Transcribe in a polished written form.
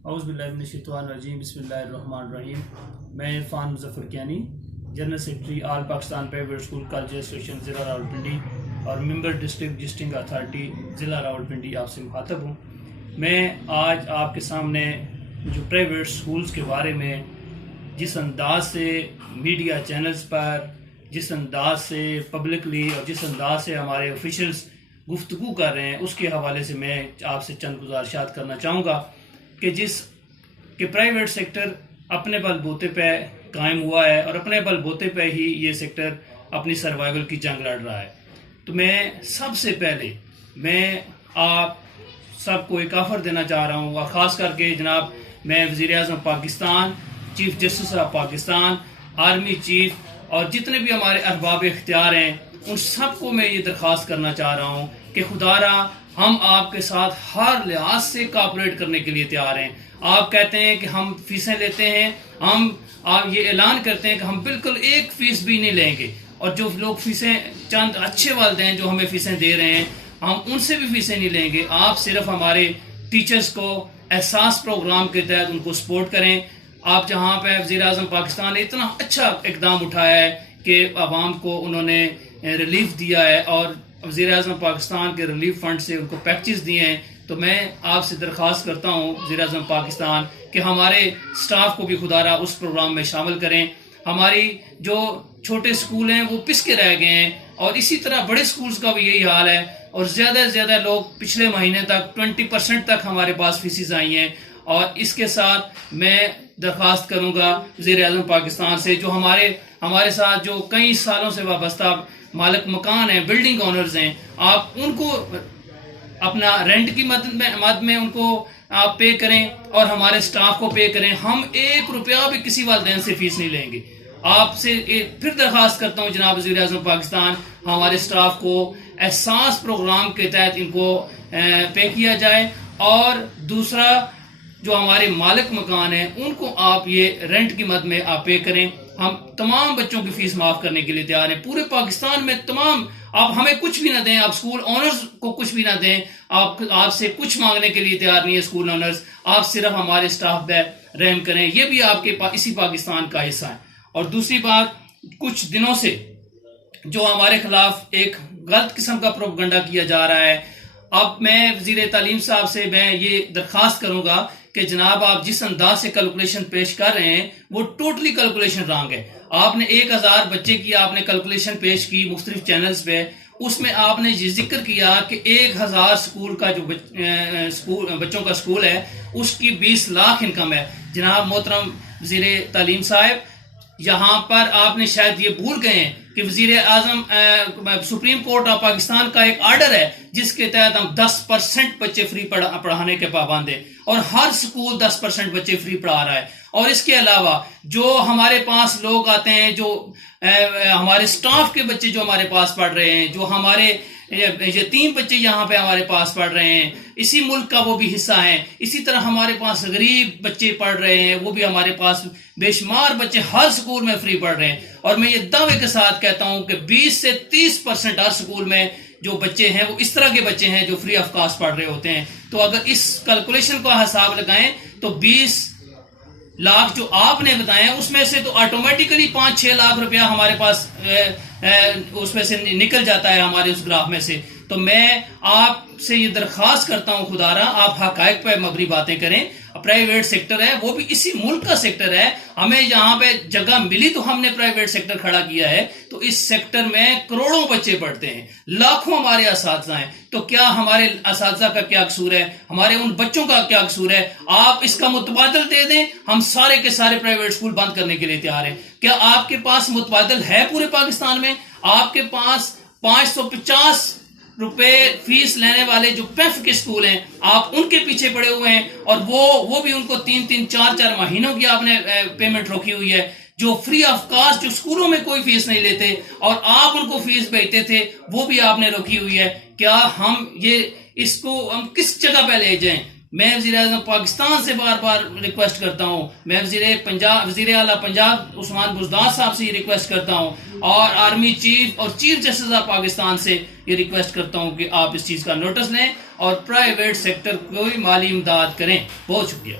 اعوذ باللہ من الشیطان الرجیم، بسم اللہ الرحمن الرحیم۔ میں Irfan Muzaffar Kiani, general secretary all Pakistan private school college association ضلع راولپنڈی اور ممبر ڈسٹرکٹ وزٹنگ اتھارٹی ضلع راولپنڈی آپ سے مخاطب ہوں۔ میں آج آپ کے سامنے جو پرائیویٹ اسکولز کے بارے میں جس انداز سے میڈیا چینلز پر، جس انداز سے پبلکلی اور جس انداز سے ہمارے آفیشلز گفتگو کر رہے ہیں، اس کے حوالے سے میں آپ سے چند گزارشات کرنا چاہوں گا کہ پرائیویٹ سیکٹر اپنے بل بوتے پہ قائم ہوا ہے اور اپنے بل بوتے پہ ہی یہ سیکٹر اپنی سروائیول کی جنگ لڑ رہا ہے۔ تو میں سب سے پہلے آپ سب کو ایک آفر دینا چاہ رہا ہوں، اور خاص کر کے جناب میں وزیر اعظم Pakistan, chief justice of Pakistan, army chief اور جتنے بھی ہمارے ارباب اختیار ہیں، ان سب کو میں یہ درخواست کرنا چاہ رہا ہوں کہ خدا را ہم آپ کے ساتھ ہر لحاظ سے کوآپریٹ کرنے کے لیے تیار ہیں۔ آپ کہتے ہیں کہ ہم فیسیں لیتے ہیں، آپ یہ اعلان کرتے ہیں کہ ہم بالکل 1 فیس بھی نہیں لیں گے، اور جو لوگ فیسیں، چند اچھے والدین جو ہمیں فیسیں دے رہے ہیں، ہم ان سے بھی فیسیں نہیں لیں گے۔ آپ صرف ہمارے ٹیچرز کو احساس پروگرام کے تحت ان کو سپورٹ کریں۔ آپ جہاں پہ وزیر اعظم پاکستان نے اتنا اچھا اقدام اٹھایا ہے کہ عوام کو انہوں نے ریلیف دیا ہے، اور وزیر اعظم پاکستان کے ریلیف فنڈ سے ان کو پیکجز دیے ہیں، تو میں آپ سے درخواست کرتا ہوں وزیر اعظم پاکستان کہ ہمارے سٹاف کو بھی خدا را اس پروگرام میں شامل کریں۔ ہماری جو چھوٹے سکول ہیں وہ پس کے رہ گئے ہیں، اور اسی طرح بڑے سکولز کا بھی یہی حال ہے، اور زیادہ سے زیادہ لوگ پچھلے مہینے تک 20% تک ہمارے پاس فیسز آئی ہیں۔ اور اس کے ساتھ میں درخواست کروں گا وزیر اعظم پاکستان سے، جو ہمارے ساتھ جو کئی سالوں سے وابستہ مالک مکان ہیں، بلڈنگ اونرز ہیں، آپ ان کو اپنا رینٹ کی مد میں ان کو آپ پے کریں اور ہمارے سٹاف کو پے کریں۔ ہم 1 روپیہ بھی کسی والدین سے فیس نہیں لیں گے۔ آپ سے پھر درخواست کرتا ہوں جناب وزیر اعظم پاکستان، ہمارے سٹاف کو احساس پروگرام کے تحت ان کو پے کیا جائے، اور دوسرا جو ہمارے مالک مکان ہیں ان کو آپ یہ رینٹ کی مد میں آپ پے کریں۔ ہم تمام بچوں کی فیس معاف کرنے کے لیے تیار ہیں، پورے پاکستان میں تمام۔ آپ ہمیں کچھ بھی نہ دیں، آپ سکول اونرز کو کچھ بھی نہ دیں، آپ سے کچھ مانگنے کے لیے تیار نہیں ہے سکول اونرز، آپ صرف ہمارے سٹاف پہ رحم کریں، یہ بھی آپ کے اسی پاکستان کا حصہ ہے۔ اور دوسری بات، کچھ دنوں سے جو ہمارے خلاف ایک غلط قسم کا پروپیگنڈا کیا جا رہا ہے، اب میں وزیر تعلیم صاحب سے میں یہ درخواست کروں گا کہ جناب آپ جس انداز سے کیلکولیشن پیش کر رہے ہیں وہ ٹوٹلی کیلکولیشن رانگ ہے۔ آپ نے 1000 بچے کی آپ نے کیلکولیشن پیش کی مختلف چینلز پہ، اس میں آپ نے یہ ذکر کیا کہ 1000 سکول کا جو بچوں کا سکول ہے اس کی 20 لاکھ انکم ہے۔ جناب محترم وزیر تعلیم صاحب، یہاں پر آپ نے شاید یہ بھول گئے ہیں کہ وزیر اعظم سپریم کورٹ آف پاکستان کا ایک آرڈر ہے جس کے تحت ہم 10% بچے فری پڑھانے کے پابند ہیں، اور ہر سکول 10% بچے فری پڑھا رہا ہے۔ اور اس کے علاوہ جو ہمارے پاس لوگ آتے ہیں، جو ہمارے سٹاف کے بچے جو ہمارے پاس پڑھ رہے ہیں، جو ہمارے یتیم بچے یہاں پہ ہمارے پاس پڑھ رہے ہیں، اسی ملک کا وہ بھی حصہ ہیں۔ اسی طرح ہمارے پاس غریب بچے پڑھ رہے ہیں، وہ بھی ہمارے پاس بے شمار بچے ہر سکول میں فری پڑھ رہے ہیں۔ اور میں یہ دعوے کے ساتھ کہتا ہوں کہ 20 سے 30% ہر سکول میں جو بچے ہیں وہ اس طرح کے بچے ہیں جو فری آف کاسٹ پڑھ رہے ہوتے ہیں۔ تو اگر اس کیلکولیشن کا حساب لگائیں تو 20 لاکھ جو آپ نے بتائے ہیں اس میں سے تو آٹومیٹیکلی 5-6 لاکھ روپیہ ہمارے پاس اس میں سے نکل جاتا ہے ہمارے اس گراف میں سے۔ تو میں آپ سے یہ درخواست کرتا ہوں خدا را آپ حقائق پہ مبنی باتیں کریں۔ پرائیویٹ سیکٹر ہے، وہ بھی اسی ملک کا سیکٹر ہے، ہمیں یہاں پہ جگہ ملی تو ہم نے پرائیویٹ سیکٹر کھڑا کیا ہے۔ تو اس سیکٹر میں کروڑوں بچے پڑھتے ہیں، لاکھوں ہمارے اساتذہ ہیں، تو کیا ہمارے اساتذہ کا کیا قصور ہے، ہمارے ان بچوں کا کیا قصور ہے؟ آپ اس کا متبادل دے دیں، ہم سارے کے سارے پرائیویٹ سکول بند کرنے کے لیے تیار ہیں۔ کیا آپ کے پاس متبادل ہے پورے پاکستان میں؟ آپ کے پاس 550 روپے فیس لینے والے جو پیف کے سکول ہیں، آپ ان کے پیچھے پڑے ہوئے ہیں، اور وہ بھی ان کو 3-3 4-4 مہینوں کی آپ نے پیمنٹ روکی ہوئی ہے۔ جو فری آف کاسٹ جو سکولوں میں کوئی فیس نہیں لیتے اور آپ ان کو فیس بھیجتے تھے، وہ بھی آپ نے روکی ہوئی ہے۔ کیا ہم اس کو ہم کس جگہ پہ لے جائیں؟ میں وزیر اعظم پاکستان سے بار بار ریکویسٹ کرتا ہوں، میں وزیر اعلیٰ پنجاب عثمان بزدار صاحب سے یہ ریکویسٹ کرتا ہوں، اور آرمی چیف اور چیف جسٹس آف پاکستان سے یہ ریکویسٹ کرتا ہوں کہ آپ اس چیز کا نوٹس لیں اور پرائیویٹ سیکٹر کو بھی مالی امداد کریں۔ بہت شکریہ۔